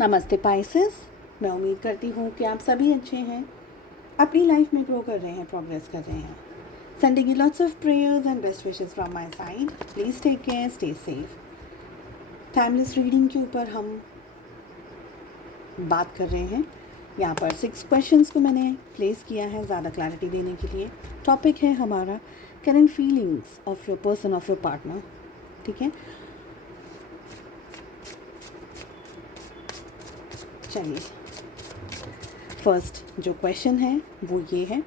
नमस्ते पाइसेस। मैं उम्मीद करती हूँ कि आप सभी अच्छे हैं, अपनी लाइफ में ग्रो कर रहे हैं, प्रोग्रेस कर रहे हैं। Sending you lots of prayers and best wishes from my side. Please take care, stay safe. Timeless reading के ऊपर हम बात कर रहे हैं। यहाँ पर 6 क्वेश्चंस को मैंने प्लेस किया है ज़्यादा क्लैरिटी देने के लिए। टॉपिक है हमारा current feelings of your person, of your partner. ठीक है, चलिए फर्स्ट जो क्वेश्चन है वो ये है,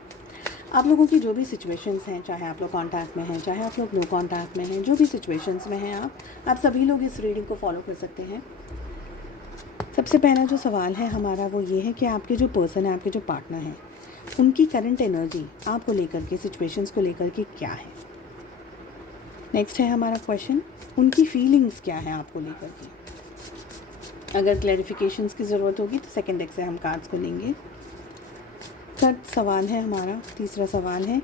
आप लोगों की जो भी सिचुएशंस हैं, चाहे आप लोग कांटेक्ट में हैं, चाहे आप लोग नो कांटेक्ट में हैं, जो भी सिचुएशंस में हैं आप सभी लोग इस रीडिंग को फॉलो कर सकते हैं। सबसे पहला जो सवाल है हमारा वो ये है कि आपके जो पर्सन है, आपके जो पार्टनर हैं, उनकी करंट एनर्जी आपको लेकर के, सिचुएशंस को लेकर के क्या है। नेक्स्ट है हमारा क्वेश्चन, उनकी फीलिंग्स क्या है आपको लेकर के। अगर क्लैरिफिकेशंस की ज़रूरत होगी तो सेकेंड डेक से हम कार्ड्स को लेंगे। थर्ड सवाल है हमारा, तीसरा सवाल है,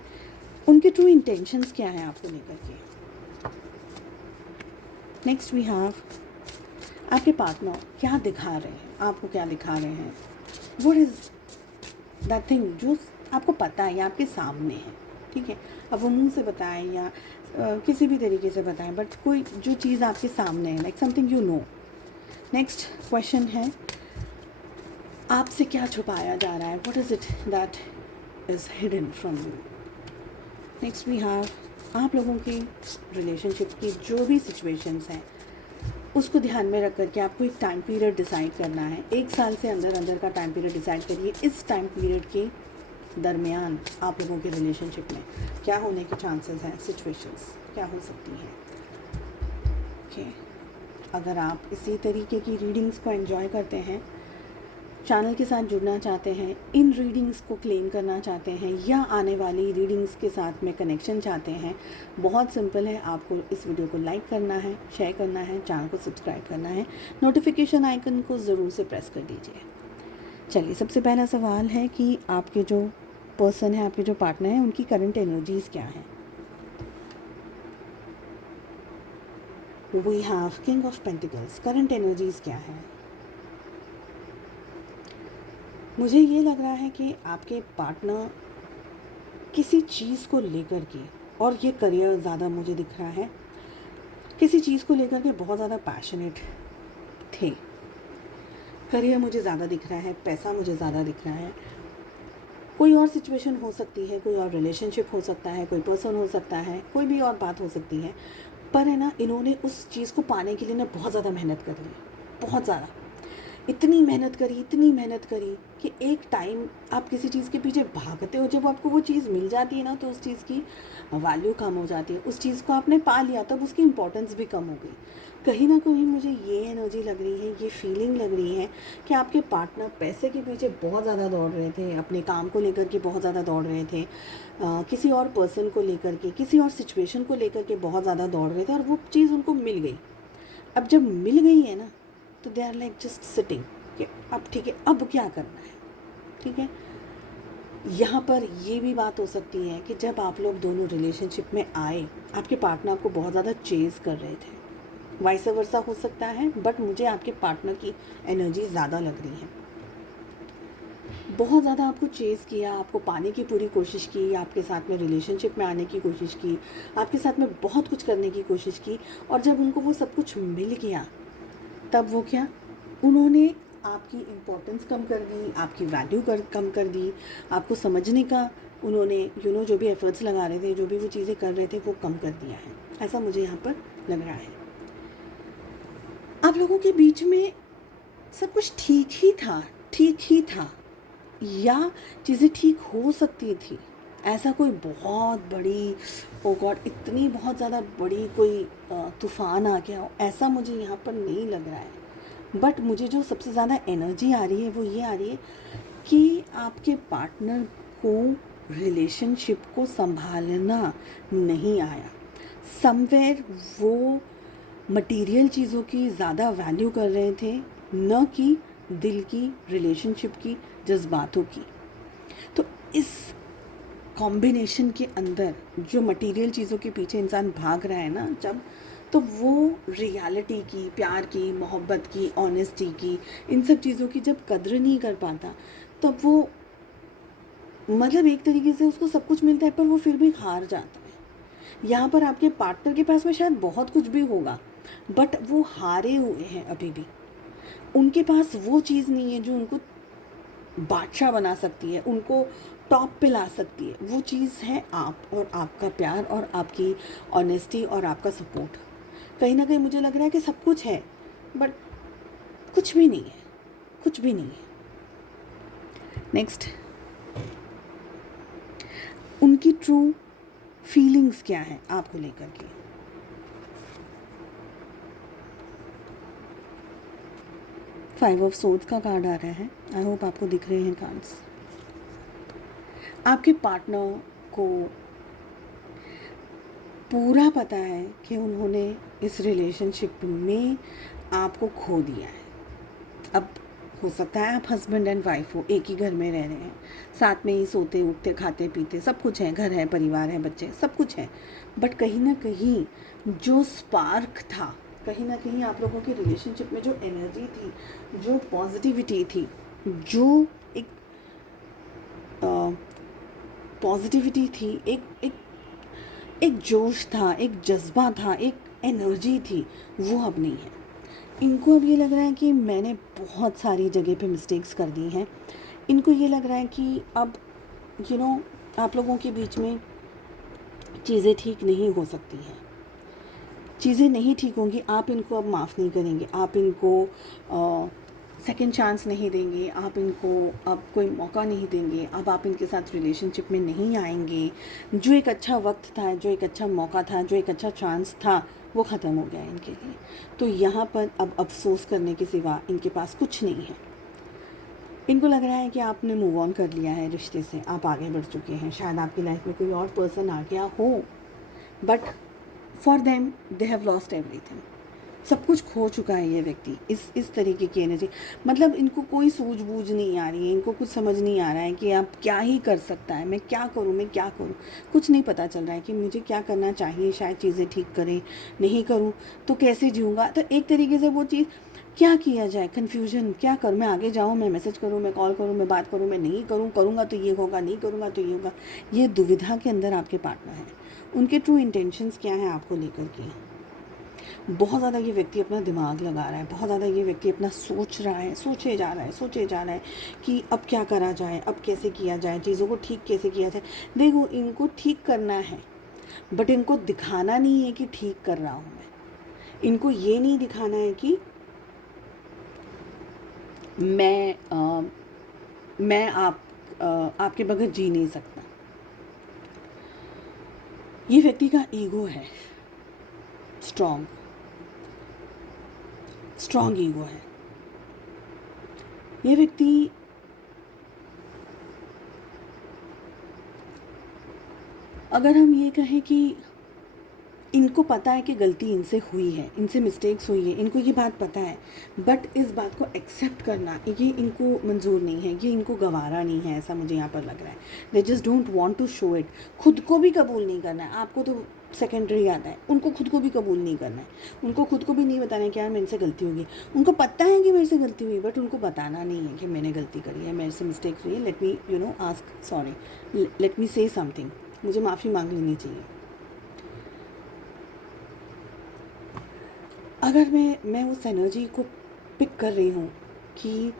उनके ट्रू इंटेंशंस क्या हैं आपको लेकर के। नेक्स्ट वी हैव, आपके पार्टनर क्या दिखा रहे हैं, आपको क्या दिखा रहे हैं। व्हाट इज़ दैट थिंग जो आपको पता है या आपके सामने है। ठीक है, अब वो मुंह से बताएं या किसी भी तरीके से बताएं, बट कोई जो चीज़ आपके सामने है, like something you know. Next question है, आपसे क्या छुपाया जा रहा है। What is it that is hidden from you. Next we have, आप लोगों की रिलेशनशिप की जो भी सिचुएशंस हैं उसको ध्यान में रख करके आपको एक टाइम पीरियड डिसाइड करना है। 1 साल से अंदर का टाइम पीरियड डिसाइड करिए। इस टाइम पीरियड के दरमियान आप लोगों के रिलेशनशिप में क्या होने के चांसेस हैं, सिचुएशंस क्या हो सकती हैं। ओके, अगर आप इसी तरीके की रीडिंग्स को एंजॉय करते हैं, चैनल के साथ जुड़ना चाहते हैं, इन रीडिंग्स को क्लेम करना चाहते हैं या आने वाली रीडिंग्स के साथ में कनेक्शन चाहते हैं, बहुत सिंपल है। आपको इस वीडियो को लाइक करना है, शेयर करना है, चैनल को सब्सक्राइब करना है, नोटिफिकेशन आइकन को ज़रूर से प्रेस कर दीजिए। चलिए, सबसे पहला सवाल है कि आपके जो पर्सन है, आपके जो पार्टनर हैं, उनकी करंट एनर्जीज़ क्या हैं। We have king of pentacles. Current energies क्या है। मुझे ये लग रहा है कि आपके पार्टनर किसी चीज़ को लेकर के, और ये करियर ज़्यादा मुझे दिख रहा है, किसी चीज़ को लेकर के बहुत ज़्यादा पैशनेट थे। करियर मुझे ज़्यादा दिख रहा है, पैसा मुझे ज़्यादा दिख रहा है। कोई और सिचुएशन हो सकती है, कोई और रिलेशनशिप हो सकता है, कोई पर्सन हो सकता है, कोई भी और बात हो सकती है, पर है ना, इन्होंने उस चीज़ को पाने के लिए ना बहुत ज़्यादा मेहनत कर ली, बहुत ज़्यादा। इतनी मेहनत करी कि एक टाइम आप किसी चीज़ के पीछे भागते हो, जब आपको वो चीज़ मिल जाती है ना, तो उस चीज़ की वैल्यू कम हो जाती है। उस चीज़ को आपने पा लिया तब उसकी इम्पोर्टेंस भी कम हो गई। कहीं ना कहीं मुझे ये एनर्जी लग रही है, ये फीलिंग लग रही है कि आपके पार्टनर पैसे के पीछे बहुत ज़्यादा दौड़ रहे थे, अपने काम को लेकर के बहुत ज़्यादा दौड़ रहे थे, किसी और पर्सन को लेकर के, किसी और सिचुएशन को लेकर के बहुत ज़्यादा दौड़ रहे थे, और वो चीज़ उनको मिल गई। अब जब मिल गई है ना, तो they are like just sitting कि अब ठीक है, अब क्या करना है। ठीक है, यहाँ पर ये भी बात हो सकती है कि जब आप लोग दोनों रिलेशनशिप में आए, आपके पार्टनर आपको बहुत ज़्यादा चेज़ कर रहे थे, वाइस वर्सा हो सकता है, बट मुझे आपके पार्टनर की एनर्जी ज़्यादा लग रही है। बहुत ज़्यादा आपको चेज़ किया, आपको पाने की पूरी कोशिश की, आपके साथ में रिलेशनशिप में आने की कोशिश की, आपके साथ में बहुत कुछ करने की कोशिश की, और जब उनको वो सब कुछ मिल गया, तब वो क्या, उन्होंने आपकी इम्पोर्टेंस कम कर दी, आपकी वैल्यू कम कर दी, आपको समझने का उन्होंने जो भी एफर्ट्स लगा रहे थे, जो भी वो चीज़ें कर रहे थे, वो कम कर दिया है। ऐसा मुझे यहाँ पर लग रहा है। आप लोगों के बीच में सब कुछ ठीक ही था, या चीज़ें ठीक हो सकती थी। ऐसा कोई बहुत बड़ी, ओ गॉड, इतनी बहुत ज़्यादा बड़ी कोई तूफ़ान आ गया हो, ऐसा मुझे यहाँ पर नहीं लग रहा है। बट मुझे जो सबसे ज़्यादा एनर्जी आ रही है वो ये आ रही है कि आपके पार्टनर को रिलेशनशिप को संभालना नहीं आया। समवेयर वो मटेरियल चीज़ों की ज़्यादा वैल्यू कर रहे थे, न कि दिल की, रिलेशनशिप की, जज्बातों की। तो इस कॉम्बिनेशन के अंदर जो मटेरियल चीज़ों के पीछे इंसान भाग रहा है ना, जब तो वो रियलिटी की, प्यार की, मोहब्बत की, ऑनेस्टी की, इन सब चीज़ों की जब कद्र नहीं कर पाता, तब वो मतलब एक तरीके से उसको सब कुछ मिलता है पर वो फिर भी हार जाता है। यहाँ पर आपके पार्टनर के पास में शायद बहुत कुछ भी होगा, बट वो हारे हुए हैं अभी भी। उनके पास वो चीज़ नहीं है जो उनको बादशाह बना सकती है, उनको टॉप पे ला सकती है। वो चीज़ है आप, और आपका प्यार, और आपकी ऑनेस्टी, और आपका सपोर्ट। कहीं ना कहीं मुझे लग रहा है कि सब कुछ है, बट कुछ भी नहीं है, कुछ भी नहीं है। नेक्स्ट, उनकी ट्रू फीलिंग्स क्या है आपको लेकर के। फाइव ऑफ सोर्ड्स का कार्ड आ रहा है। आई होप आपको दिख रहे हैं कार्ड्स। आपके पार्टनर को पूरा पता है कि उन्होंने इस रिलेशनशिप में आपको खो दिया है। अब हो सकता है आप हस्बैंड एंड वाइफ हो, एक ही घर में रह रहे हैं, साथ में ही सोते उठते खाते पीते सब कुछ है, घर है, परिवार है, बच्चे, सब कुछ है, बट कहीं ना कहीं जो स्पार्क था, कहीं ना कहीं आप लोगों के रिलेशनशिप में जो एनर्जी थी, जो पॉजिटिविटी थी, जो एक पॉजिटिविटी थी, एक जोश था, एक जज्बा था, एक एनर्जी थी, वो अब नहीं है। इनको अब ये लग रहा है कि मैंने बहुत सारी जगह पे मिस्टेक्स कर दी हैं। इनको ये लग रहा है कि अब आप लोगों के बीच में चीज़ें ठीक नहीं हो सकती हैं, चीज़ें नहीं ठीक होंगी। आप इनको अब माफ़ नहीं करेंगे, आप इनको सेकंड चांस नहीं देंगे, आप इनको अब कोई मौका नहीं देंगे, अब आप इनके साथ रिलेशनशिप में नहीं आएंगे। जो एक अच्छा वक्त था, जो एक अच्छा मौका था, जो एक अच्छा चांस था, वो ख़त्म हो गया इनके लिए। तो यहाँ पर अब अफसोस करने के सिवा इनके पास कुछ नहीं है। इनको लग रहा है कि आपने मूव ऑन कर लिया है रिश्ते से, आप आगे बढ़ चुके हैं, शायद आपकी लाइफ में कोई और पर्सन आ गया हो, but for them they have lost everything. सब कुछ खो चुका है ये व्यक्ति। इस तरीके की एनर्जी, मतलब इनको कोई सूझबूझ नहीं आ रही है, इनको कुछ समझ नहीं आ रहा है कि आप क्या ही कर सकता है, मैं क्या करूँ, मैं क्या करूँ, कुछ नहीं पता चल रहा है कि मुझे क्या करना चाहिए। शायद चीज़ें ठीक करें, नहीं करूँ तो कैसे जीऊँगा। तो एक तरीके से वो चीज़, क्या किया जाए, कन्फ्यूजन, क्या करूँ, मैं आगे जाऊँ, मैं मैसेज करूँ, मैं कॉल करूँ, मैं बात करूँ, मैं नहीं करूँ, करूँगा तो ये होगा, नहीं करूँगा तो ये होगा। ये दुविधा के अंदर आपके पार्टनर हैं। उनके ट्रू इंटेंशंस क्या हैं आपको लेकर के। बहुत ज़्यादा ये व्यक्ति अपना दिमाग लगा रहा है, बहुत ज़्यादा ये व्यक्ति अपना सोच रहा है, सोचे जा रहा है कि अब क्या करा जाए, अब कैसे किया जाए, चीज़ों को ठीक कैसे किया जाए। देखो, इनको ठीक करना है, बट इनको दिखाना नहीं है कि ठीक कर रहा हूँ मैं। इनको ये नहीं दिखाना है कि मैं आपके बगैर जी नहीं सकता। ये व्यक्ति का ईगो है, स्ट्रॉन्ग ईगो है। ये व्यक्ति अगर हम ये कहें कि इनको पता है कि गलती इनसे हुई है, इनसे मिस्टेक्स हुई है, इनको ये बात पता है, बट इस बात को एक्सेप्ट करना ये इनको मंजूर नहीं है, ये इनको गवारा नहीं है, ऐसा मुझे यहाँ पर लग रहा है। They just don't want to show it. खुद को भी कबूल नहीं करना है, आपको तो सेकेंडरी आता है, उनको खुद को भी कबूल नहीं करना है। उनको खुद को भी नहीं बताना है कि यार मेरे से गलती होगी। उनको पता है कि मेरे से गलती हुई, बट उनको बताना नहीं है कि मैंने गलती करी है, मेरे से मिस्टेक हुई है, let me ask sorry, let me से समथिंग, मुझे माफ़ी मांग लेनी चाहिए। अगर मैं उस एनर्जी को पिक कर रही हूँ कि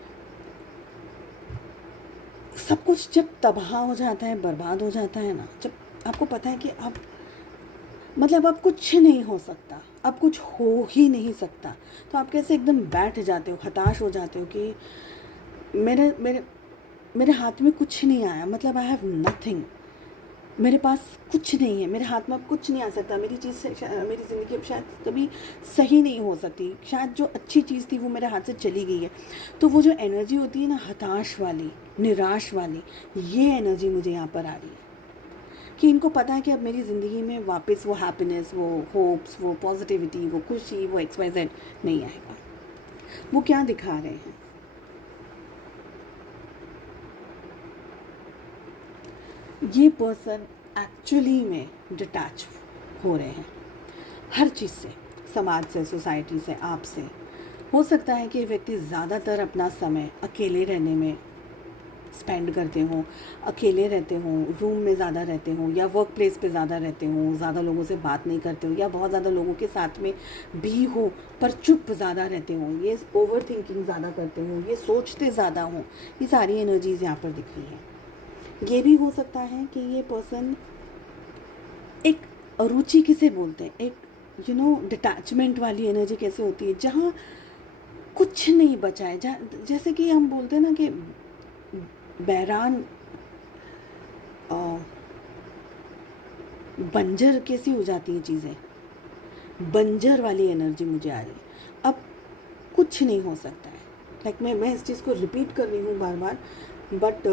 सब कुछ जब तबाह हो जाता है, बर्बाद हो जाता है ना, जब आपको पता है कि अब कुछ नहीं हो सकता, अब कुछ हो ही नहीं सकता, तो आप कैसे एकदम बैठ जाते हो, हताश हो जाते हो कि मेरे मेरे मेरे हाथ में कुछ नहीं आया, मतलब आई हैव नथिंग, मेरे पास कुछ नहीं है, मेरे हाथ में अब कुछ नहीं आ सकता, मेरी ज़िंदगी अब शायद कभी सही नहीं हो सकती, शायद जो अच्छी चीज़ थी वो मेरे हाथ से चली गई है। तो वो जो एनर्जी होती है ना, हताश वाली, निराश वाली, ये एनर्जी मुझे यहाँ पर आ रही है कि इनको पता है कि अब मेरी ज़िंदगी में वापस वो हैप्पीनेस, वो होप्स, वो पॉजिटिविटी, वो खुशी, वो XYZ नहीं आएगा। वो क्या दिखा रहे हैं, ये पर्सन एक्चुअली में डिटैच हो रहे हैं हर चीज़ से, समाज से, सोसाइटी से, आपसे। हो सकता है कि व्यक्ति ज़्यादातर अपना समय अकेले रहने में स्पेंड करते हों, अकेले रहते हों, रूम में ज़्यादा रहते हों, या वर्क प्लेस पे ज़्यादा रहते हों, ज़्यादा लोगों से बात नहीं करते हों, या बहुत ज़्यादा लोगों के साथ में भी हो पर चुप ज़्यादा रहते हों, ये ओवर थिंकिंग ज़्यादा करते हों, ये सोचते ज़्यादा हों। ये सारी एनर्जीज़ यहाँ पर दिख रही हैं। ये भी हो सकता है कि ये पर्सन एक रुचि किसे बोलते हैं, एक डिटैचमेंट वाली एनर्जी कैसे होती है, जहाँ कुछ नहीं बचा है, जैसे कि हम बोलते हैं ना कि बैरान बंजर कैसी हो जाती हैं चीज़ें, बंजर वाली एनर्जी मुझे आ रही है। अब कुछ नहीं हो सकता है। लाइक मैं इस चीज़ को रिपीट कर रही हूँ बार बार, बट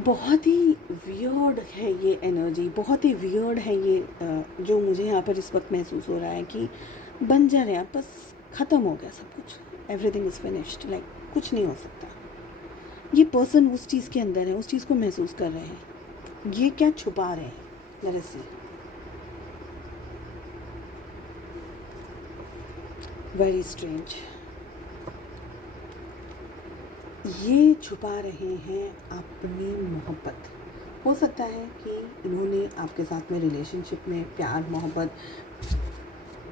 बहुत ही वियर्ड है ये एनर्जी, बहुत ही वियर्ड है ये जो मुझे यहाँ पर इस वक्त महसूस हो रहा है कि बंजर है, बस ख़त्म हो गया सब कुछ, एवरीथिंग इज़ फिनिश्ड, लाइक कुछ नहीं हो सकता। ये पर्सन उस चीज़ के अंदर है, उस चीज़ को महसूस कर रहे हैं। ये क्या छुपा रहे हैं? Let's see. Very strange. ये छुपा रहे हैं अपनी मोहब्बत। हो सकता है कि इन्होंने आपके साथ में रिलेशनशिप में प्यार मोहब्बत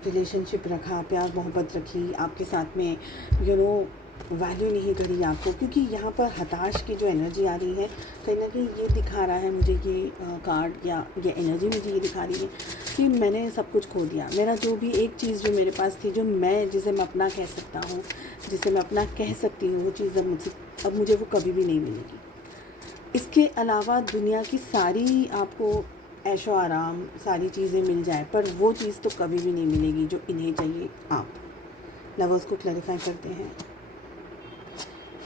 रिलेशनशिप रखा, प्यार मोहब्बत रखी, आपके साथ में वैल्यू नहीं करी आपको, क्योंकि यहाँ पर हताश की जो एनर्जी आ रही है, कहीं ना कहीं ये दिखा रहा है मुझे, ये कार्ड या ये एनर्जी मुझे ये दिखा रही है कि मैंने सब कुछ खो दिया। मेरा जो भी एक चीज़ जो मेरे पास थी, जिसे मैं अपना कह सकता हूँ, जिसे मैं अपना कह सकती हूँ, वो चीज़ अब मुझे वो कभी भी नहीं मिलेगी। इसके अलावा दुनिया की सारी आपको ऐशो आराम सारी चीज़ें मिल जाए, पर वो चीज़ तो कभी भी नहीं मिलेगी जो इन्हें चाहिए। आप लवर्स को क्लैरिफाई करते हैं।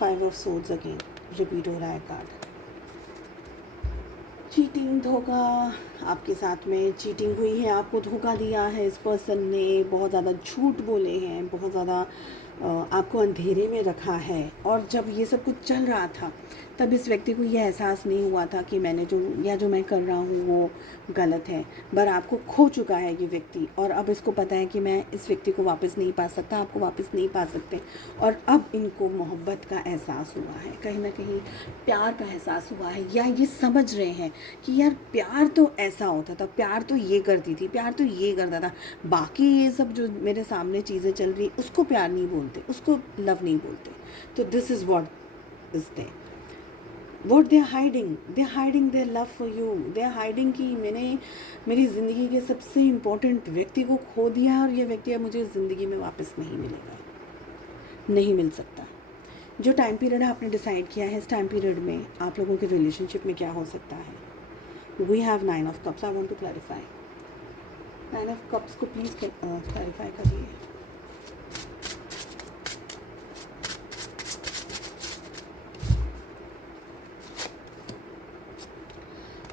5 ऑफ सोर्ड्स अगेन रिपीट हो रहा है कार्ड। चीटिंग, धोखा, आपके साथ में चीटिंग हुई है, आपको धोखा दिया है इस पर्सन ने, बहुत ज़्यादा झूठ बोले हैं, बहुत ज़्यादा आपको अंधेरे में रखा है। और जब ये सब कुछ चल रहा था तब इस व्यक्ति को ये एहसास नहीं हुआ था कि जो मैं कर रहा हूँ वो गलत है, पर आपको खो चुका है ये व्यक्ति, और अब इसको पता है कि मैं इस व्यक्ति को वापस नहीं पा सकता, आपको वापस नहीं पा सकते, और अब इनको मोहब्बत का एहसास हुआ है, कहीं ना कहीं प्यार का एहसास हुआ है, या ये समझ रहे हैं कि यार प्यार तो ऐसा होता था, प्यार तो ये करती थी, प्यार तो ये करता था, बाकी ये सब जो मेरे सामने चीज़ें चल रही उसको प्यार नहीं बोलते, उसको लव नहीं बोलते। तो this is what is there, what they are hiding their love for you, they are hiding कि मैंने मेरी ज़िंदगी के सबसे इम्पोर्टेंट व्यक्ति को खो दिया है, और ये व्यक्ति अब मुझे ज़िंदगी में वापस नहीं मिलेगा, नहीं मिल सकता। जो टाइम पीरियड आपने डिसाइड किया है, इस टाइम पीरियड में आप लोगों के रिलेशनशिप में क्या हो सकता है। We have 9 of cups, I want to clarify. 9 of cups को प्लीज़ क्लैरिफाई करिए।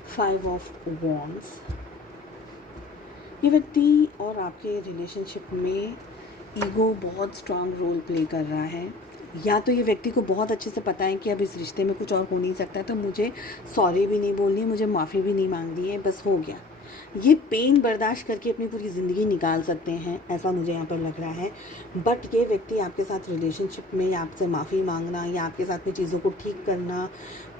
Five of wands. ये व्यक्ति और आपके रिलेशनशिप में ईगो बहुत स्ट्रांग रोल प्ले कर रहा है, या तो ये व्यक्ति को बहुत अच्छे से पता है कि अब इस रिश्ते में कुछ और हो नहीं सकता है, तो मुझे सॉरी भी नहीं बोलनी है, मुझे माफ़ी भी नहीं मांगनी है, बस हो गया। ये पेन बर्दाश्त करके अपनी पूरी ज़िंदगी निकाल सकते हैं, ऐसा मुझे यहाँ पर लग रहा है। बट ये व्यक्ति आपके साथ रिलेशनशिप में या आपसे माफ़ी मांगना या आपके साथ में चीज़ों को ठीक करना,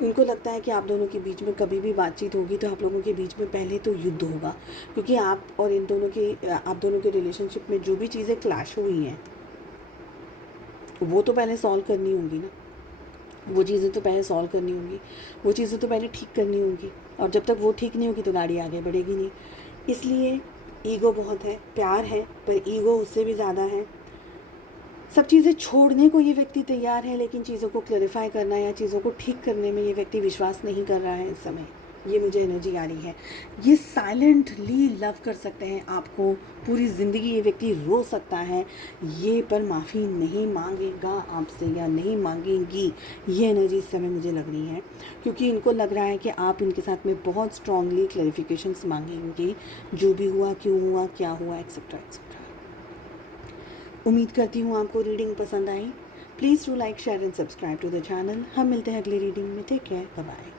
उनको लगता है कि आप दोनों के बीच में कभी भी बातचीत होगी तो आप लोगों के बीच में पहले तो युद्ध होगा, क्योंकि आप दोनों के रिलेशनशिप में जो भी चीज़ें क्लैश हुई हैं वो तो पहले सॉल्व करनी होंगी ना, वो चीज़ें तो पहले सॉल्व करनी होंगी, वो चीज़ें तो पहले ठीक करनी होंगी, और जब तक वो ठीक नहीं होगी तो गाड़ी आगे बढ़ेगी नहीं। इसलिए ईगो बहुत है, प्यार है पर ईगो उससे भी ज़्यादा है। सब चीज़ें छोड़ने को ये व्यक्ति तैयार है, लेकिन चीज़ों को क्लैरिफाई करना या चीज़ों को ठीक करने में ये व्यक्ति विश्वास नहीं कर रहा है इस समय। ये मुझे एनर्जी आ रही है। ये साइलेंटली लव कर सकते हैं आपको, पूरी ज़िंदगी ये व्यक्ति रो सकता है, ये पर माफ़ी नहीं मांगेगा आपसे या नहीं मांगेंगी। ये एनर्जी इस समय मुझे लग रही है, क्योंकि इनको लग रहा है कि आप इनके साथ में बहुत स्ट्रांगली क्लैरिफिकेशंस मांगेंगे, जो भी हुआ, क्यों हुआ, क्या हुआ, एक्सेट्रा एक्सेट्रा। उम्मीद करती हूँ आपको रीडिंग पसंद आई। Please do like, share and subscribe to the channel. हम मिलते हैं अगली रीडिंग में। Take care, bye bye.